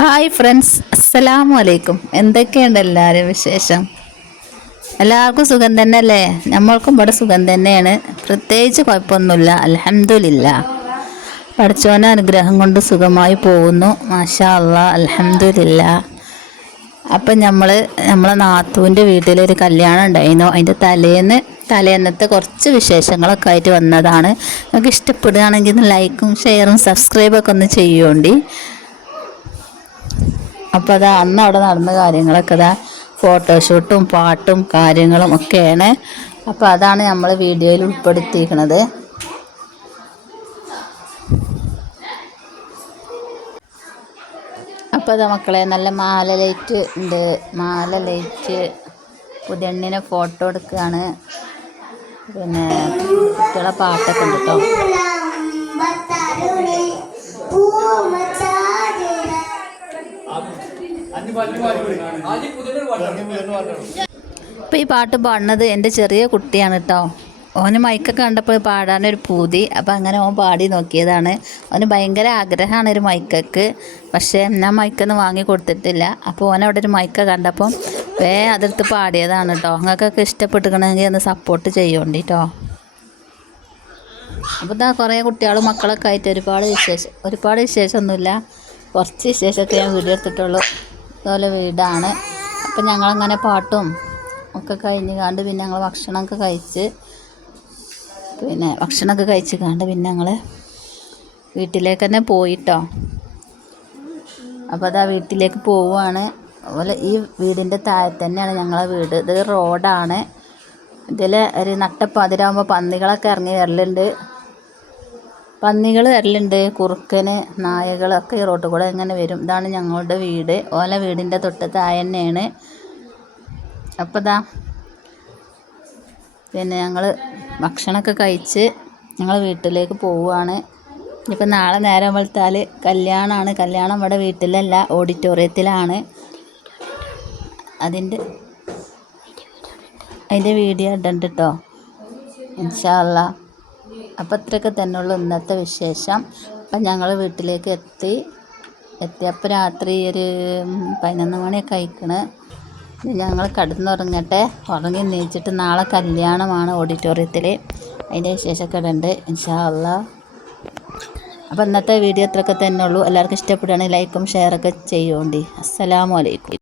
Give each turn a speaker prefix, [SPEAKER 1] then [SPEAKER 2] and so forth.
[SPEAKER 1] Hi friends അസ്സലാമു അലൈക്കും എന്തൊക്കെയുണ്ട് എല്ലാവരും വിശേഷം? എല്ലാവർക്കും സുഖം തന്നെ അല്ലേ നമ്മൾക്കും ഇവിടെ സുഖം തന്നെയാണ്. പ്രത്യേകിച്ച് കുഴപ്പമൊന്നുമില്ല. അലഹമില്ല പഠിച്ചോന അനുഗ്രഹം കൊണ്ട് സുഖമായി പോകുന്നു. മാഷാ അള്ളാ അലഹമില്ല അപ്പം നമ്മൾ നമ്മളെ നാത്തൂന്റെ വീട്ടിലൊരു കല്യാണം ഉണ്ടായിരുന്നു. അതിന്റെ തലേന്ന് തലേന്നത്തെ കുറച്ച് വിശേഷങ്ങളൊക്കെ ആയിട്ട് വന്നതാണ്. നിങ്ങൾക്ക് ഇഷ്ടപ്പെടുകയാണെങ്കിൽ ലൈക്കും ഷെയറും സബ്സ്ക്രൈബൊക്കെ ഒന്ന് ചെയ്യുകൊണ്ട് അപ്പോൾ അതാ അന്ന് അവിടെ നടന്ന കാര്യങ്ങളൊക്കെ അതാ ഫോട്ടോഷൂട്ടും പാട്ടും കാര്യങ്ങളും ഒക്കെയാണ്. അപ്പോൾ അതാണ് നമ്മൾ വീഡിയോയിൽ ഉൾപ്പെടുത്തിയിരിക്കുന്നത് അപ്പോൾ അതാ മക്കളെ നല്ല മാല ലൈറ്റ് ഉണ്ട്. മാല ലൈറ്റ് പുതിയണ്ണിനെ ഫോട്ടോ എടുക്കുകയാണ് പിന്നെ കുട്ടികളെ പാട്ടൊക്കെ ഉണ്ട് കേട്ടോ അപ്പോൾ ഈ പാട്ട് പാടുന്നത് എന്റെ ചെറിയ കുട്ടിയാണ് കേട്ടോ ഓന് മൈക്കൊക്കെ കണ്ടപ്പോൾ പാടാനൊരു പൂതി. അപ്പോൾ അങ്ങനെ ഓൻ പാടി നോക്കിയതാണ്. ഓന് ഭയങ്കര ആഗ്രഹമാണ് ഒരു മൈക്കൊക്കെ പക്ഷേ ഞാൻ മൈക്കൊന്നും വാങ്ങി കൊടുത്തിട്ടില്ല. അപ്പോൾ ഓൻ അവിടെ ഒരു മൈക്ക കണ്ടപ്പം വേ അതെടുത്ത് പാടിയതാണ് കേട്ടോ നിങ്ങൾക്കൊക്കെ ഇഷ്ടപ്പെട്ടുക്കണമെങ്കിൽ ഒന്ന് സപ്പോർട്ട് ചെയ്യോണ്ടി കേട്ടോ അപ്പോൾ ഇതാ കുറേ കുട്ടികളും മക്കളൊക്കെ ആയിട്ട് ഒരുപാട് വിശേഷം ഒരുപാട് വിശേഷമൊന്നുമില്ല. കുറച്ച് വിശേഷമൊക്കെ ഞാൻ വീഡിയോ അതുപോലെ വീടാണ്. അപ്പം ഞങ്ങളങ്ങനെ പാട്ടും ഒക്കെ കഴിഞ്ഞ് കണ്ട് പിന്നെ ഞങ്ങൾ ഭക്ഷണമൊക്കെ കഴിച്ച് പിന്നെ ഭക്ഷണമൊക്കെ കഴിച്ച് കണ്ട് പിന്നെ ഞങ്ങൾ വീട്ടിലേക്ക് തന്നെ പോയിട്ടോ. അപ്പോൾ അതാ വീട്ടിലേക്ക് പോവുകയാണ് അതുപോലെ ഈ വീടിന്റെ താഴെ തന്നെയാണ് ഞങ്ങളെ വീട്. ഇത് റോഡാണ്. ഇതിൽ ഒരു നട്ടപ്പാതിരാകുമ്പോൾ പന്നികളൊക്കെ ഇറങ്ങി വരലുണ്ട്. പന്നികൾ വരലുണ്ട് കുറുക്കന് നായകളൊക്കെ ഈ റോട്ടിൽ കൂടെ ഇങ്ങനെ വരും. ഇതാണ് ഞങ്ങളുടെ വീട്. ഓല വീടിന്റെ തൊട്ട് താഴെ തന്നെയാണ് അപ്പോൾ ഇതാ പിന്നെ ഞങ്ങൾ ഭക്ഷണമൊക്കെ കഴിച്ച് ഞങ്ങൾ വീട്ടിലേക്ക് പോവുകയാണ്. ഇപ്പം നാളെ നേരം വെളുത്താൽ കല്യാണമാണ്. കല്യാണം ഇവിടെ വീട്ടിലല്ല ഓഡിറ്റോറിയത്തിലാണ്. അതിന്റെ അതിന്റെ വീഡിയോ ഇടണ്ട് കേട്ടോ ഇൻഷാല്ല അപ്പം അത്രയൊക്കെ തന്നെ ഉള്ളൂ ഇന്നത്തെ വിശേഷം. അപ്പം ഞങ്ങൾ വീട്ടിലേക്ക് എത്തി. എത്തിയപ്പോൾ രാത്രി ഒരു പതിനൊന്ന് മണിയൊക്കെ അയക്കണ് ഞങ്ങൾ കിടന്നുറങ്ങട്ടെ. ഉറങ്ങി നീച്ചിട്ട് നാളെ കല്യാണമാണ് ഓഡിറ്റോറിയത്തിൽ അതിന്റെ വിശേഷമൊക്കെ ഉണ്ട് ഇൻഷാല്ല അപ്പം ഇന്നത്തെ വീഡിയോ അത്രയൊക്കെ തന്നെയുള്ളൂ. എല്ലാവർക്കും ഇഷ്ടപ്പെടുകയാണെങ്കിൽ ലൈക്കും ഷെയറൊക്കെ ചെയ്യുകൊണ്ട് അസ്സലാമു അലൈക്കും.